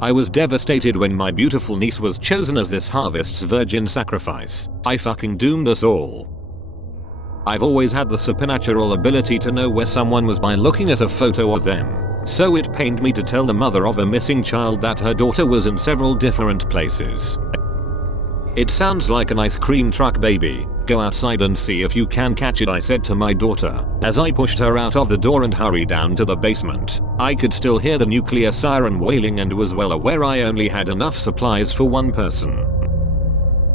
I was devastated when my beautiful niece was chosen as this harvest's virgin sacrifice. I fucking doomed us all. I've always had the supernatural ability to know where someone was by looking at a photo of them. So it pained me to tell the mother of a missing child that her daughter was in several different places. It sounds like an ice cream truck, baby. Go outside and see if you can catch it, I said to my daughter as I pushed her out of the door and hurried down to the basement. I could still hear the nuclear siren wailing and was well aware I only had enough supplies for one person.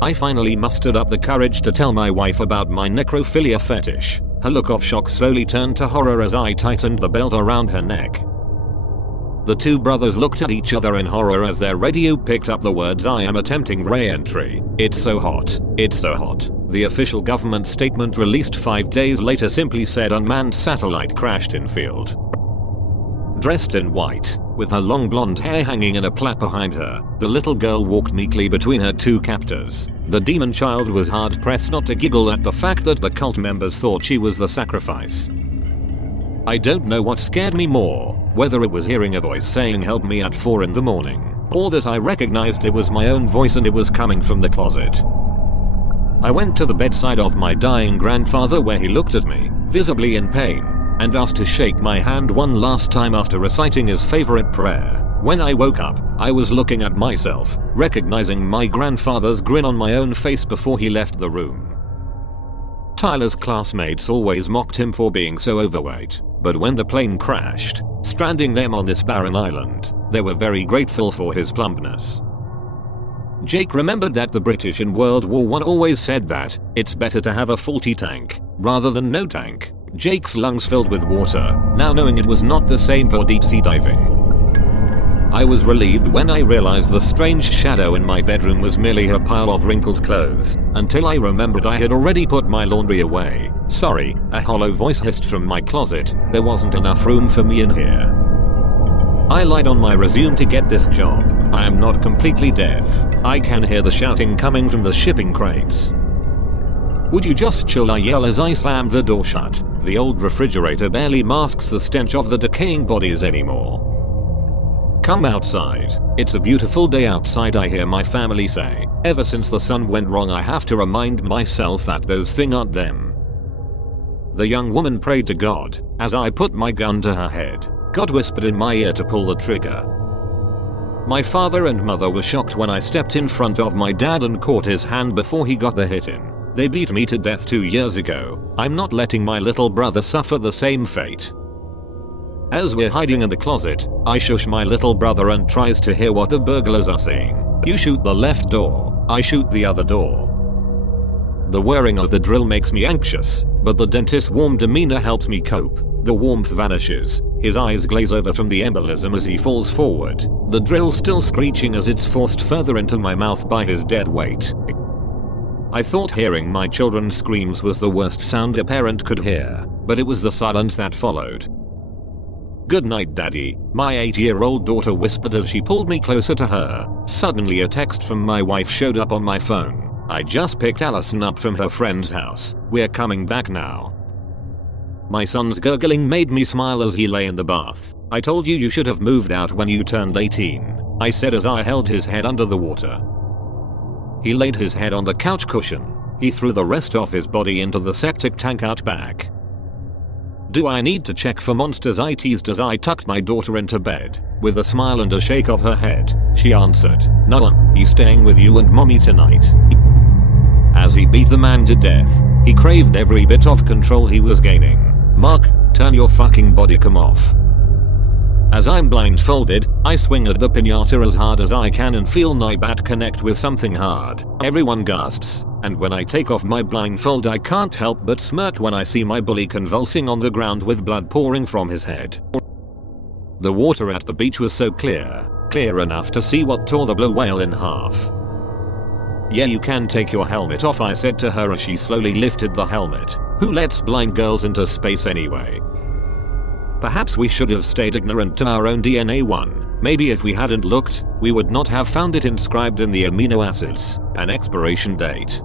I finally mustered up the courage to tell my wife about my necrophilia fetish. Her look of shock slowly turned to horror as I tightened the belt around her neck. The two brothers looked at each other in horror as their radio picked up the words, "I am attempting re-entry. It's so hot. It's so hot." The official government statement released 5 days later simply said unmanned satellite crashed in field. Dressed in white, with her long blonde hair hanging in a plait behind her, the little girl walked meekly between her two captors. The demon child was hard pressed not to giggle at the fact that the cult members thought she was the sacrifice. I don't know what scared me more, whether it was hearing a voice saying help me at 4 in the morning, or that I recognized it was my own voice and it was coming from the closet. I went to the bedside of my dying grandfather where he looked at me, visibly in pain, and asked to shake my hand one last time after reciting his favorite prayer. When I woke up, I was looking at myself, recognizing my grandfather's grin on my own face before he left the room. Tyler's classmates always mocked him for being so overweight, but when the plane crashed, stranding them on this barren island, they were very grateful for his plumpness. Jake remembered that the British in World War I always said that it's better to have a faulty tank rather than no tank. Jake's lungs filled with water, now knowing it was not the same for deep sea diving. I was relieved when I realized the strange shadow in my bedroom was merely a pile of wrinkled clothes, until I remembered I had already put my laundry away. Sorry, a hollow voice hissed from my closet, there wasn't enough room for me in here. I lied on my resume to get this job. I am not completely deaf. I can hear the shouting coming from the shipping crates. Would you just chill, I yell as I slam the door shut. The old refrigerator barely masks the stench of the decaying bodies anymore. Come outside. It's a beautiful day outside, I hear my family say. Ever since the sun went wrong I have to remind myself that those things aren't them. The young woman prayed to God as I put my gun to her head. God whispered in my ear to pull the trigger. My father and mother were shocked when I stepped in front of my dad and caught his hand before he got the hit in. They beat me to death 2 years ago. I'm not letting my little brother suffer the same fate. As we're hiding in the closet, I shush my little brother and tries to hear what the burglars are saying. You shoot the left door, I shoot the other door. The whirring of the drill makes me anxious, but the dentist's warm demeanor helps me cope. The warmth vanishes, his eyes glaze over from the embolism as he falls forward, the drill still screeching as it's forced further into my mouth by his dead weight. I thought hearing my children's screams was the worst sound a parent could hear, but it was the silence that followed. Good night, Daddy, my 8-year-old daughter whispered as she pulled me closer to her. Suddenly a text from my wife showed up on my phone. I just picked Allison up from her friend's house. We're coming back now. My son's gurgling made me smile as he lay in the bath. I told you should have moved out when you turned 18, I said as I held his head under the water. He laid his head on the couch cushion. He threw the rest of his body into the septic tank out back. Do I need to check for monsters? I teased as I tucked my daughter into bed. With a smile and a shake of her head, she answered, "No, he's staying with you and mommy tonight." As he beat the man to death, he craved every bit of control he was gaining. Mark, turn your fucking body cam off. As I'm blindfolded, I swing at the piñata as hard as I can and feel my bat connect with something hard. Everyone gasps, and when I take off my blindfold I can't help but smirk when I see my bully convulsing on the ground with blood pouring from his head. The water at the beach was so clear enough to see what tore the blue whale in half. Yeah, you can take your helmet off, I said to her as she slowly lifted the helmet. Who lets blind girls into space anyway? Perhaps we should have stayed ignorant to our own DNA. Maybe if we hadn't looked, we would not have found it inscribed in the amino acids, an expiration date.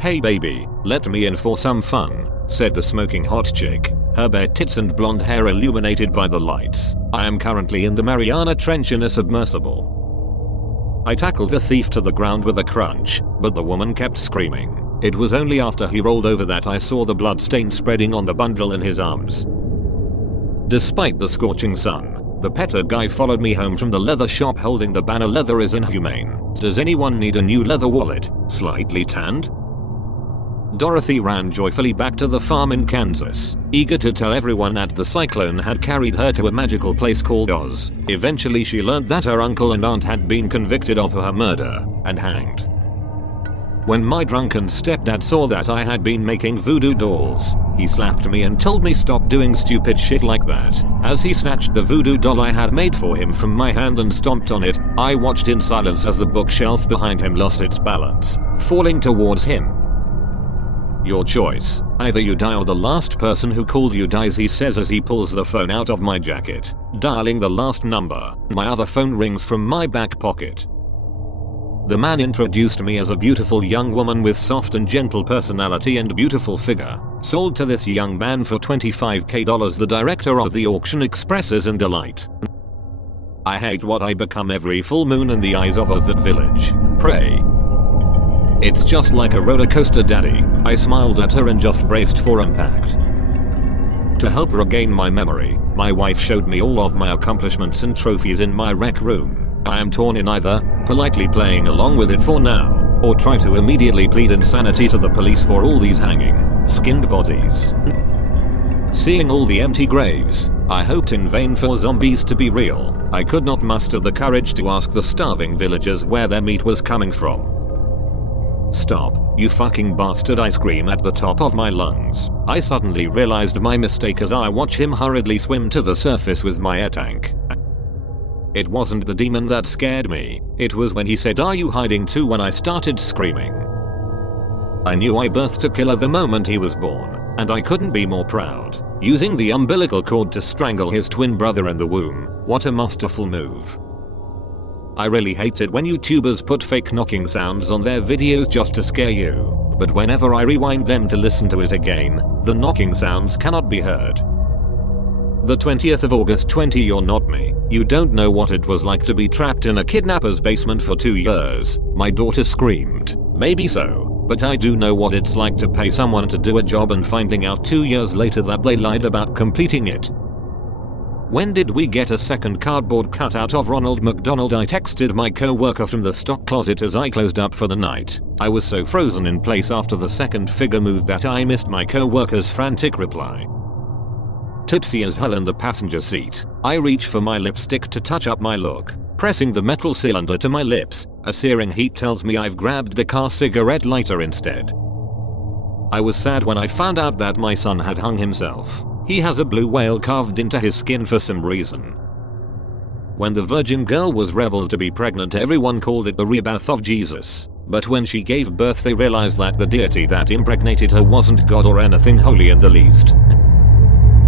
Hey baby, let me in for some fun, said the smoking hot chick. her bare tits and blonde hair illuminated by the lights. I am currently in the Mariana Trench in a submersible. I tackled the thief to the ground with a crunch, but the woman kept screaming. It was only after he rolled over that I saw the blood stain spreading on the bundle in his arms. Despite the scorching sun, the petted guy followed me home from the leather shop holding the banner "Leather is inhumane. Does anyone need a new leather wallet? Slightly tanned?" Dorothy ran joyfully back to the farm in Kansas, eager to tell everyone that the cyclone had carried her to a magical place called Oz. Eventually she learned that her uncle and aunt had been convicted of her murder and hanged. When my drunken stepdad saw that I had been making voodoo dolls, he slapped me and told me stop doing stupid shit like that. As he snatched the voodoo doll I had made for him from my hand and stomped on it, I watched in silence as the bookshelf behind him lost its balance, falling towards him. "Your choice. Either you die or the last person who called you dies," he says as he pulls the phone out of my jacket, dialing the last number. My other phone rings from my back pocket. The man introduced me as a beautiful young woman with soft and gentle personality and beautiful figure, sold to this young man for $25,000. The director of the auction expresses in delight. I hate what I become every full moon in the eyes of that village. Pray. It's just like a roller coaster, daddy. I smiled at her and just braced for impact. To help regain my memory, my wife showed me all of my accomplishments and trophies in my rec room. I am torn in either politely playing along with it for now, or try to immediately plead insanity to the police for all these hanging, skinned bodies. Seeing all the empty graves, I hoped in vain for zombies to be real. I could not muster the courage to ask the starving villagers where their meat was coming from. "Stop, you fucking bastard," I scream at the top of my lungs. I suddenly realized my mistake as I watch him hurriedly swim to the surface with my air tank. It wasn't the demon that scared me, it was when he said, "Are you hiding too?" when I started screaming. I knew I birthed a killer the moment he was born, and I couldn't be more proud. Using the umbilical cord to strangle his twin brother in the womb, what a masterful move. I really hate it when YouTubers put fake knocking sounds on their videos just to scare you, but whenever I rewind them to listen to it again, the knocking sounds cannot be heard. The 20th of August 20. You're not me. You don't know what it was like to be trapped in a kidnapper's basement for 2 years. My daughter screamed. Maybe so, but I do know what it's like to pay someone to do a job and finding out 2 years later that they lied about completing it. When did we get a second cardboard cutout of Ronald McDonald? I texted my co-worker from the stock closet as I closed up for the night. I was so frozen in place after the second figure moved that I missed my co-worker's frantic reply. Tipsy as hell in the passenger seat, I reach for my lipstick to touch up my look, pressing the metal cylinder to my lips. A searing heat tells me I've grabbed the car cigarette lighter instead. I was sad when I found out that my son had hung himself. He has a blue whale carved into his skin for some reason. When the virgin girl was revealed to be pregnant, everyone called it the rebirth of Jesus. But when she gave birth, they realized that the deity that impregnated her wasn't God or anything holy in the least.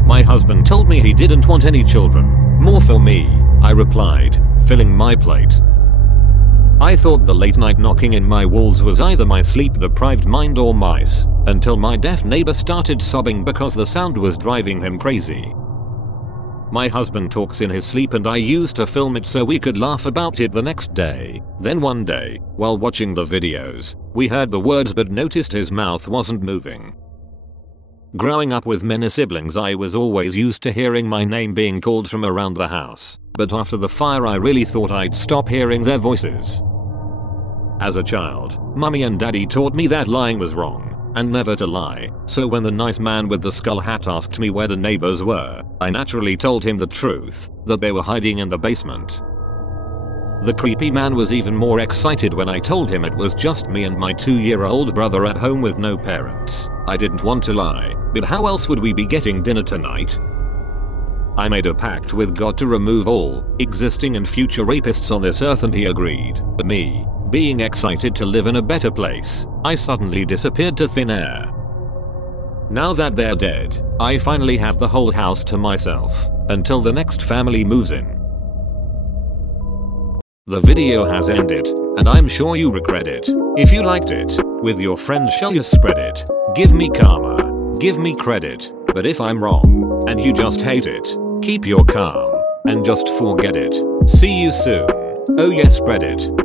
My husband told me he didn't want any children. More for me, I replied, filling my plate. I thought the late night knocking in my walls was either my sleep deprived mind or mice, until my deaf neighbor started sobbing because the sound was driving him crazy. My husband talks in his sleep and I used to film it so we could laugh about it the next day. Then one day, while watching the videos, we heard the words but noticed his mouth wasn't moving. Growing up with many siblings, I was always used to hearing my name being called from around the house, but after the fire I really thought I'd stop hearing their voices. As a child, Mummy and Daddy taught me that lying was wrong, and never to lie, so when the nice man with the skull hat asked me where the neighbors were, I naturally told him the truth, that they were hiding in the basement. The creepy man was even more excited when I told him it was just me and my 2-year-old brother at home with no parents. I didn't want to lie, but how else would we be getting dinner tonight? I made a pact with God to remove all existing and future rapists on this earth and he agreed. But me, being excited to live in a better place, I suddenly disappeared to thin air. Now that they're dead, I finally have the whole house to myself, until the next family moves in. The video has ended, and I'm sure you regret it. If you liked it, with your friends shall you spread it. Give me karma. Give me credit. But if I'm wrong, and you just hate it, keep your calm, and just forget it. See you soon. Oh yes, spread it.